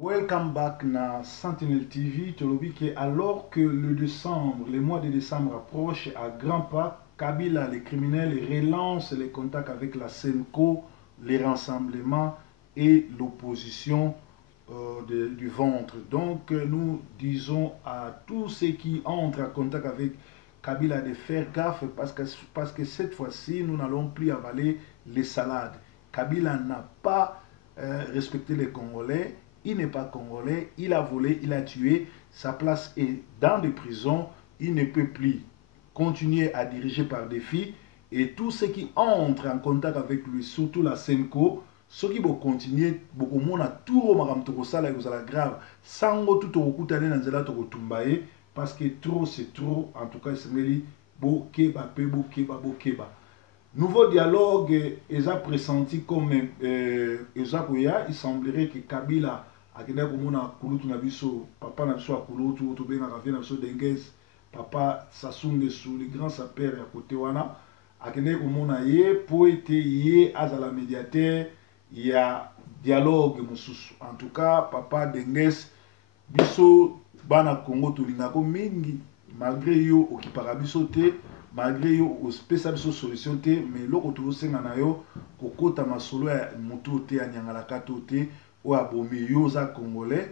Welcome back na Sentinel TV. Tolobi que alors que le mois de décembre approche à grands pas, Kabila, les criminels, relancent les contacts avec la SENCO, les rassemblements et l'opposition du ventre. Donc nous disons à tous ceux qui entrent en contact avec Kabila de faire gaffe parce que cette fois-ci, nous n'allons plus avaler les salades. Kabila n'a pas respecté les Congolais. Il n'est pas congolais, il a volé, il a tué, sa place est dans des prisons, il ne peut plus continuer à diriger par défi. Et tous ceux qui entrent en contact avec lui, surtout la SENCO, ceux qui vont continuer, beaucoup de monde a tout remarqué, ça là, grave. Sango tout au coup d'aller dans la tumbaye, parce que trop c'est trop, en tout cas, c'est meli, bokeba, bokeba, bokeba. Nouveau dialogue, ils ont pressenti comme il semblerait que Kabila akenda komona kulutu na biso papa na biso akulutu to benga kavie na biso Dengues papa Sassou Nguesso le grand sapeur ya côté wana akenda komona ye po ete ye azala médiateur ya dialogue mosusu. En tout cas papa Dengues biso bana Congo tolingako mingi malgré yo okipaka biso te malgré yo opesa biso solution te mais loko tozosenga na yo kokota masolo ya motu te anyangalaka to te o abomi yo za congolais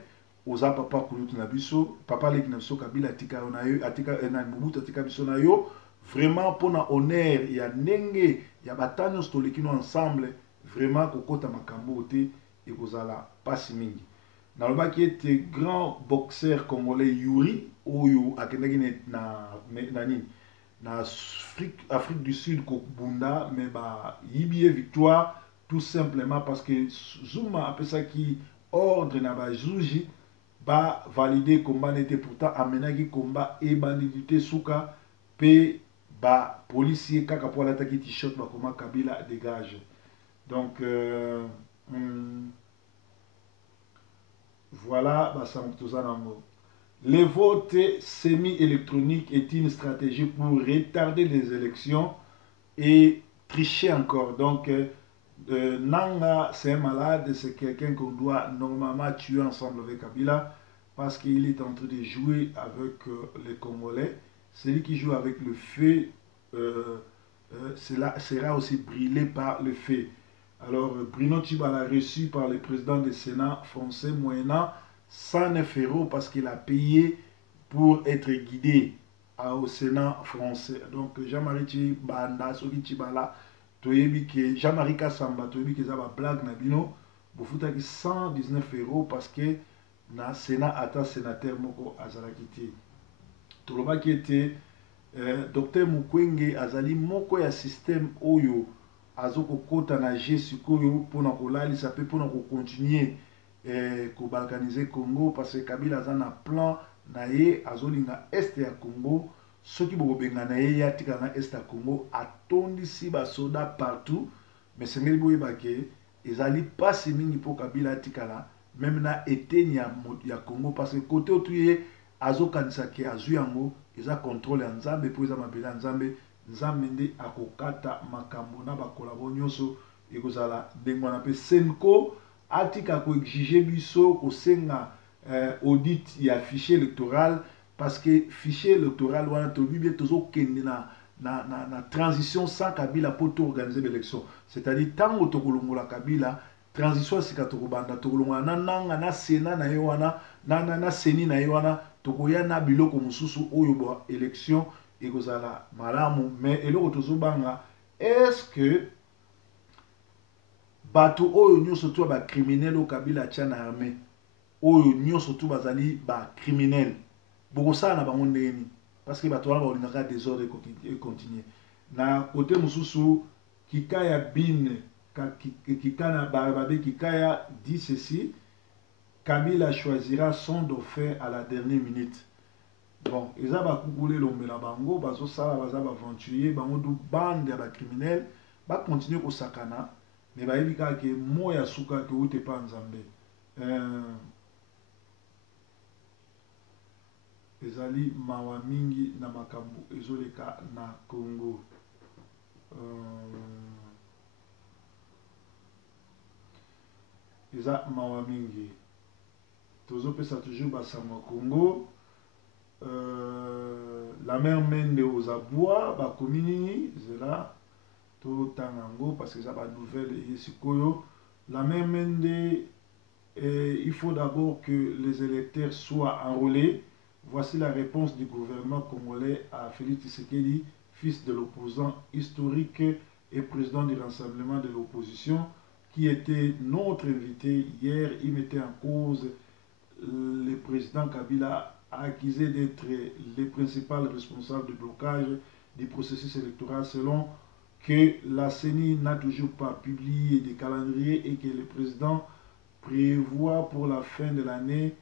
oza papa kulutu na biso papa leki na biso Kabila atika na yo atika na Mobutu atika biso na yo vraiment pona honneur ya ndenge ya batano stolekino ensemble vraiment kokota makambo te ekozala pasi mingi. Nalobaki ete grand boxeur congolais Yuri oyo akendaki na nini na Afrique du Sud kokubunda mais ba yibie victoire tout simplement parce que Zuma a ça qui ordre na ba juge ba valider combat n'était pourtant amenaki combat et bandidité souka pe ba policier kaka pour l'attaquer t-shirt ba comment Kabila dégage. Donc voilà ba samtozanango. Le vote semi-électronique est une stratégie pour retarder les élections et tricher encore. Donc, Nanga, c'est un malade, c'est quelqu'un qu'on doit normalement tuer ensemble avec Kabila parce qu'il est en train de jouer avec les Congolais. Celui qui joue avec le feu sera aussi brûlé par le feu. Alors, Bruno Tibala reçu par le président du Sénat français moyennant 109 € parce qu'il a payé pour être guidé au Sénat français. Donc Jean-Marie Tibanda, Soki Tibala, Jean-Marie Kassamba, Toyebi qui a une blague na bino, bofuta ki 119 € parce que na Sénat ata sénateur moko azalakiti. Toloba qui était Dr Mukwege azali moko ya système oyo azoko kota na Jesikoyo pour na kolalisa pe pour na continuer ko balkaniser Congo parce que Kabila aza na plan na ye azolinga este ya Congo soki bokobenga na ye ya tika na este ya Congo atondisi ba soda partout mais sengeli boyeba ke ezali pasi mingi po Kabila atikala même na eteni ya Congo parce que côté otuye azokanisa ke azwi yango eza contrôle ya Nzambe po eza mabele ya Nzambe Nzambe nde akokata makambo na bakolabo nyonso ekozala ndenge wana pe SENCO atika ko exiger biso kosenga audit ya fichier électoral parce que fichier électoral wana tobi bien tozokende na transition sans Kabila pour tout organiser l'élection. C'est-à-dire tango tokolongola Kabila transition sika tokobanda tokolongola na nanga na Sénat na yo wana na seni na yo wana tokoya na biloko mosusu oyo bo élection ekozala malamu mais eloko tozobanga est-ce que bato oyo nyonso tu ba criminel o Kabila tia na armée oyo nyonso tu bazali ba criminel bokosala na bango ndeni parce que bato wana balingaka désordre et continuer na côté mosusu Kikaya Bin Kikana Barababe Kikaya dit ceci: Kabila choisira son dauphin à la dernière minute. Bon, ils ont bakoukoulé l'ombela bango bazo sala baza aventurier bango du bande ya ba criminel ba continuer ko sakana mais bayebi kaka ke moya suka ke ute pa Nzambe. Ezali mawa mingi na makambo ezoleka na Congo. Eza mawa mingi tozopesa toujours Bassama Congo. La mère Mende aux abois, bakomi nini, zela to tangango parce que ça va nouvelle yesikoyo. La mère Mende, il faut d'abord que les électeurs soient enrôlés. Voici la réponse du gouvernement congolais à Félix Tshisekedi, fils de l'opposant historique et président du Rassemblement de l'opposition, qui était notre invité hier. Il mettait en cause le président Kabila, accusé d'être le principal responsable du blocage du processus électoral, selon que la CENI n'a toujours pas publié de calendrier et que le président prévoit pour la fin de l'année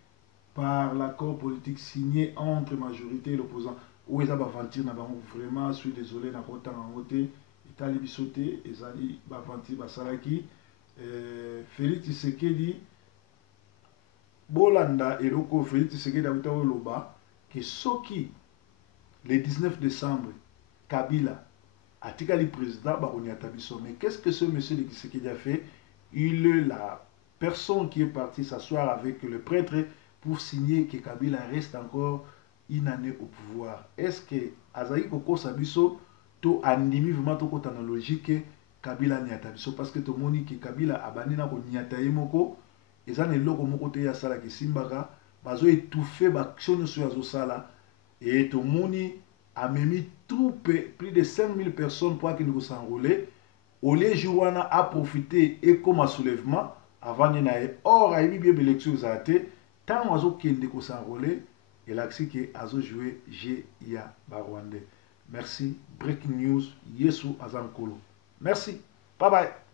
par l'accord politique signé entre majorité et l'opposant. Où ils ont aventure, vraiment, je suis désolé, n'a pas autant en côté. Itali bisoté, Ezali Bavanti Basalaki, Félix Tshisekedi, Bolanda et Roko Félix Tshisekedi Abutawe Loba, que Soki, le 19 décembre, Kabila, a tika le président, mais qu'est-ce que ce monsieur de Tshisekedi a fait? Il est la personne qui est partie s'asseoir avec le prêtre pour signer que Kabila reste encore une année au pouvoir. Est-ce que Azaï Koko Sabiso to andimi vraiment to kota na logique Kabila niata biso parce que to moni que Kabila abani na ko niata yemoko eza ne loko moko te ya sala ki simbaka bazo étouffer ba action sur yazo sala et to moni a mis plus de 5000 personnes pour qu'ils nous s'enrôler. Au lieu Jouana a profité et comme un soulèvement avant de naïe. Or, il y a eu bien l'élection aux athées. Tant oiseau qui est s'enrôler, et là, c'est que Azo joué G.I.A. Barwande. Merci. Breaking news. Yesu Azankolo. Merci. Bye bye.